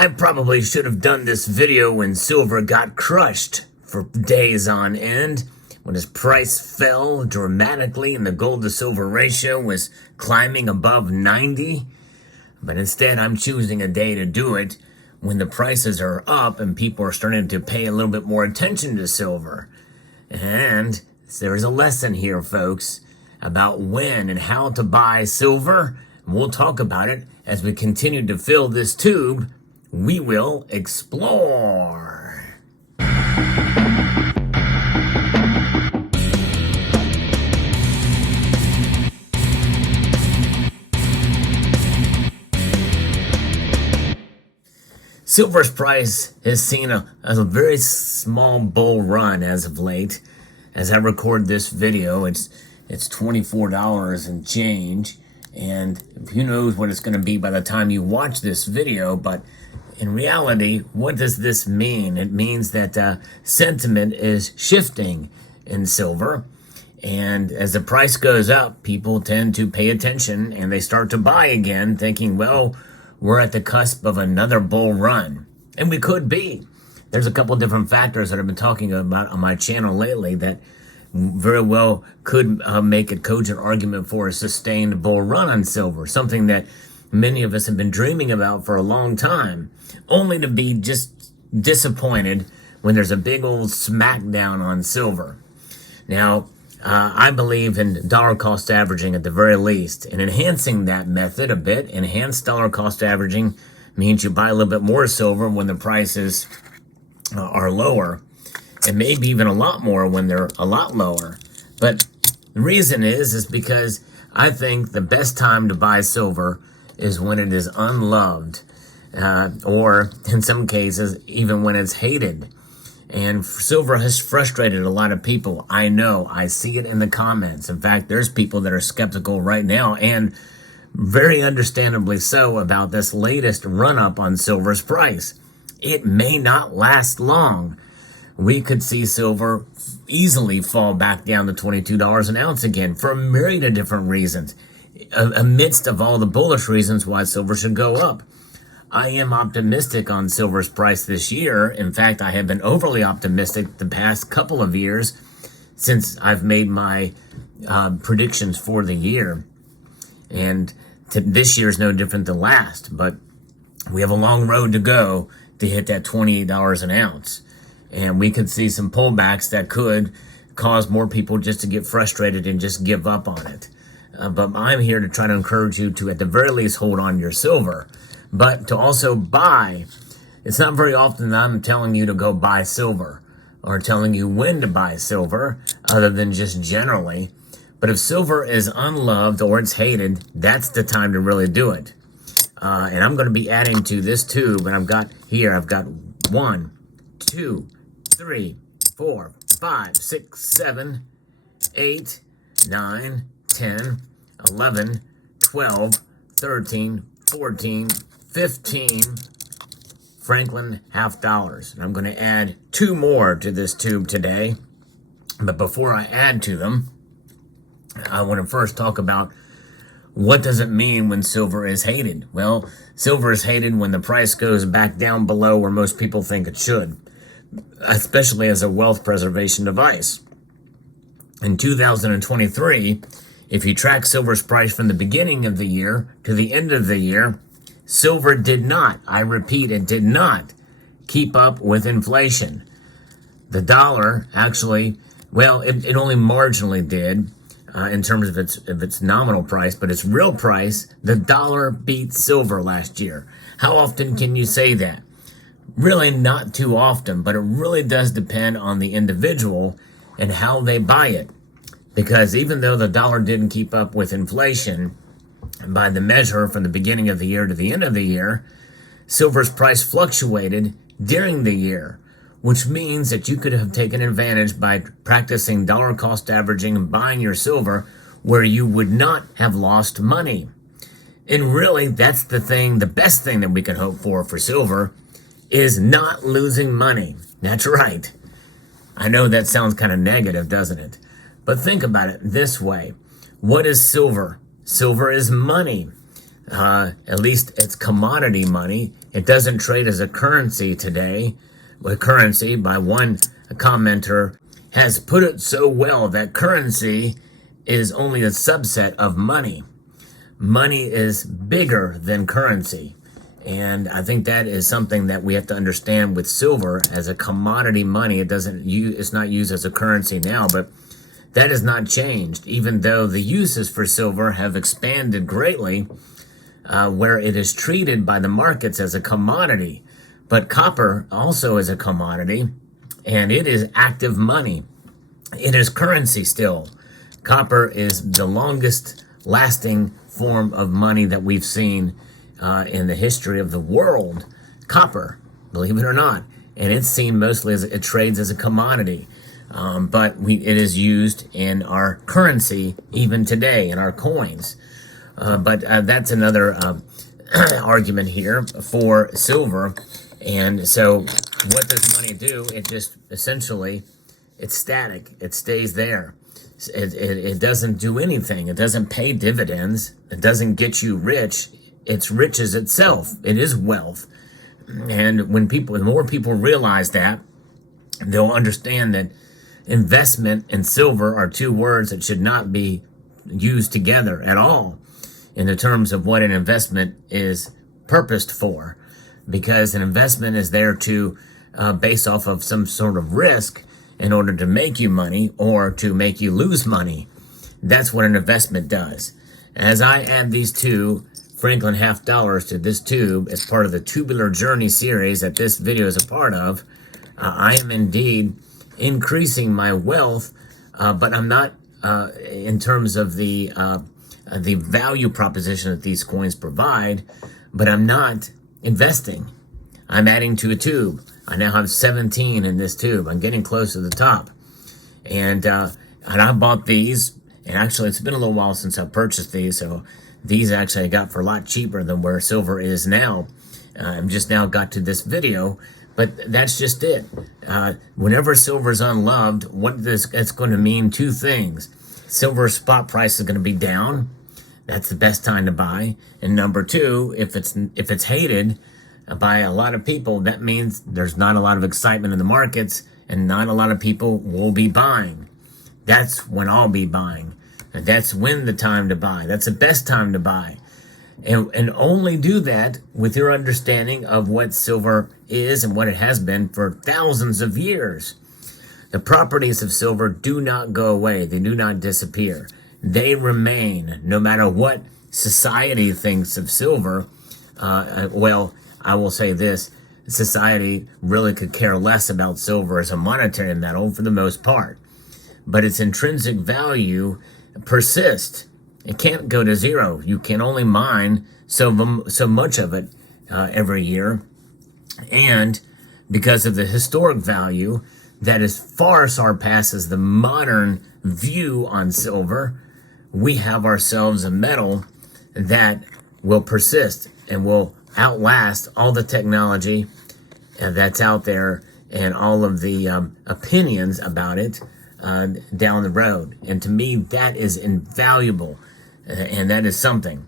I probably should have done this video when silver got crushed for days on end, when its price fell dramatically and the gold to silver ratio was climbing above 90. But instead, I'm choosing a day to do it when the prices are up and people are starting to pay a little bit more attention to silver. And there's a lesson here, folks, about when and how to buy silver. We'll talk about it as we continue to fill this tube. We will explore. Silver's price has seen a very small bull run as of late. As I record this video, it's $24 and change, and who knows what it's going to be by the time you watch this video. But in reality, what does this mean? It means that sentiment is shifting in silver, and as the price goes up, people tend to pay attention and they start to buy again, thinking, well, we're at the cusp of another bull run. And we could be. There's a couple different factors that I've been talking about on my channel lately that very well could make a cogent argument for a sustained bull run on silver, something that many of us have been dreaming about for a long time, only to be just disappointed when there's a big old smackdown on silver. Now, I believe in dollar cost averaging at the very least, and enhancing that method a bit. Enhanced dollar cost averaging means you buy a little bit more silver when the prices are lower, and maybe even a lot more when they're a lot lower. But the reason is because I think the best time to buy silver is when it is unloved, or in some cases, even when it's hated. And silver has frustrated a lot of people. I know, I see it in the comments. In fact, there's people that are skeptical right now, and very understandably so, about this latest run-up on silver's price. It may not last long. We could see silver easily fall back down to $22 an ounce again for a myriad of different reasons, amidst of all the bullish reasons why silver should go up. I am optimistic on silver's price this year. In fact, I have been overly optimistic the past couple of years since I've made my predictions for the year. And this year is no different than last, but we have a long road to go to hit that $28 an ounce. And we could see some pullbacks that could cause more people just to get frustrated and just give up on it. But I'm here to try to encourage you to, at the very least, hold on your silver. But to also buy. It's not very often that I'm telling you to go buy silver or telling you when to buy silver, other than just generally. But if silver is unloved or it's hated, that's the time to really do it. And I'm going to be adding to this tube, and I've got 1, 2, 3, 4, 5, 6, 7, 8, 9, 10, 11, 12, 13, 14, 15 Franklin half dollars. And I'm going to add 2 more to this tube today. But before I add to them, I want to first talk about what does it mean when silver is hated. Well, silver is hated when the price goes back down below where most people think it should, especially as a wealth preservation device. In 2023, if you track silver's price from the beginning of the year to the end of the year, silver did not, I repeat, it did not keep up with inflation. The dollar actually, well, it only marginally did in terms of its nominal price, but its real price, the dollar beat silver last year. How often can you say that? Really not too often, but it really does depend on the individual and how they buy it. Because even though the dollar didn't keep up with inflation, by the measure from the beginning of the year to the end of the year, silver's price fluctuated during the year, which means that you could have taken advantage by practicing dollar cost averaging and buying your silver where you would not have lost money. And really, that's the best thing that we can hope for silver, is not losing money. That's right. I know that sounds kind of negative, doesn't it? But think about it this way. What is silver? Silver is money. At least it's commodity money. It doesn't trade as a currency today. Currency, by one commenter, has put it so well that currency is only a subset of money. Money is bigger than currency. And I think that is something that we have to understand with silver as a commodity money. It's not used as a currency now, but that has not changed, even though the uses for silver have expanded greatly, where it is treated by the markets as a commodity. But copper also is a commodity, and it is active money. It is currency still. Copper is the longest lasting form of money that we've seen in the history of the world. Copper, believe it or not. And it's seen mostly as it trades as a commodity. But it is used in our currency even today, in our coins. But that's another argument here for silver. And so what does money do? It just essentially, it's static. It stays there. It doesn't do anything. It doesn't pay dividends. It doesn't get you rich. It's riches itself. It is wealth. And when more people realize that, they'll understand that investment and silver are two words that should not be used together at all in the terms of what an investment is purposed for. Because an investment is there to base off of some sort of risk in order to make you money or to make you lose money. That's what an investment does. As I add these two Franklin half dollars to this tube as part of the Tubular Journey series that this video is a part of, I am indeed increasing my wealth, but I'm not in terms of the value proposition that these coins provide, but I'm not investing. I'm adding to a tube. I now have 17 in this tube. I'm getting close to the top. And I bought these, and actually it's been a little while since I purchased these, so these actually I got for a lot cheaper than where silver is now. I've just now got to this video, but that's just it. Whenever silver is unloved, it's going to mean two things. Silver spot price is going to be down. That's the best time to buy. And number two, if it's hated by a lot of people, that means there's not a lot of excitement in the markets and not a lot of people will be buying. That's when I'll be buying. And that's when the time to buy. That's the best time to buy. And only do that with your understanding of what silver is and what it has been for thousands of years. The properties of silver do not go away. They do not disappear. They remain no matter what society thinks of silver. Well, I will say this. Society really could care less about silver as a monetary metal for the most part. But its intrinsic value persists. It can't go to zero. You can only mine so much of it every year. And because of the historic value that is far surpasses the modern view on silver, we have ourselves a metal that will persist and will outlast all the technology that's out there and all of the opinions about it down the road. And to me, that is invaluable, and that is something.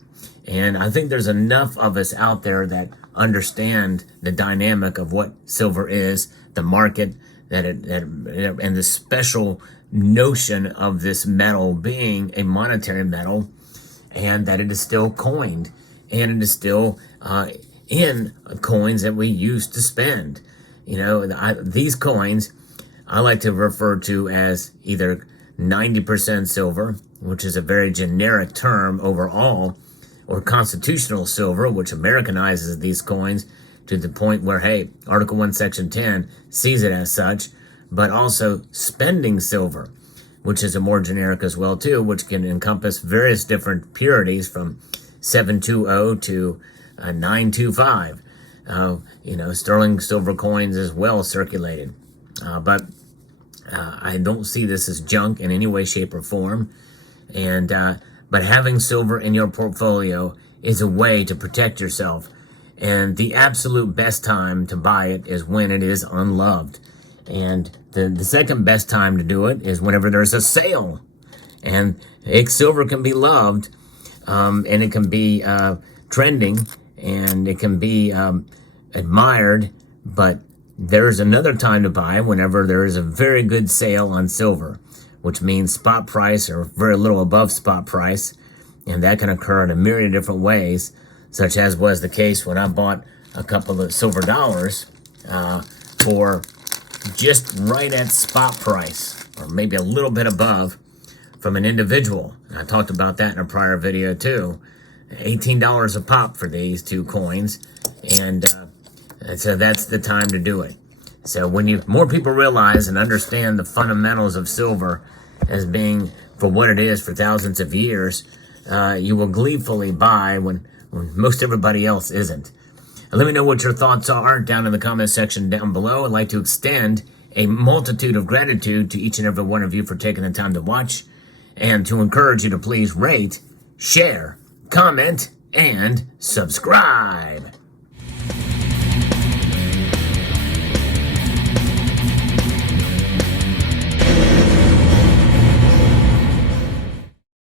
And I think there's enough of us out there that understand the dynamic of what silver is, the market, and the special notion of this metal being a monetary metal, and that it is still coined, and it is still in coins that we used to spend. You know, these coins I like to refer to as either 90% silver, which is a very generic term overall, or constitutional silver, which Americanizes these coins to the point where, hey, Article 1, Section 10 sees it as such, but also spending silver, which is a more generic as well too, which can encompass various different purities from 720 to 925. You know, sterling silver coins as well circulated. But I don't see this as junk in any way, shape, or form. And but having silver in your portfolio is a way to protect yourself. And the absolute best time to buy it is when it is unloved. And the second best time to do it is whenever there's a sale. And silver can be loved, and it can be trending and it can be admired, but there's another time to buy whenever there is a very good sale on silver, which means spot price or very little above spot price. And that can occur in a myriad of different ways, such as was the case when I bought a couple of silver dollars for just right at spot price, or maybe a little bit above, from an individual. And I talked about that in a prior video too. $18 a pop for these two coins, and so that's the time to do it. So when more people realize and understand the fundamentals of silver as being for what it is for thousands of years, you will gleefully buy when most everybody else isn't. And let me know what your thoughts are down in the comment section down below. I'd like to extend a multitude of gratitude to each and every one of you for taking the time to watch, and to encourage you to please rate, share, comment, and subscribe.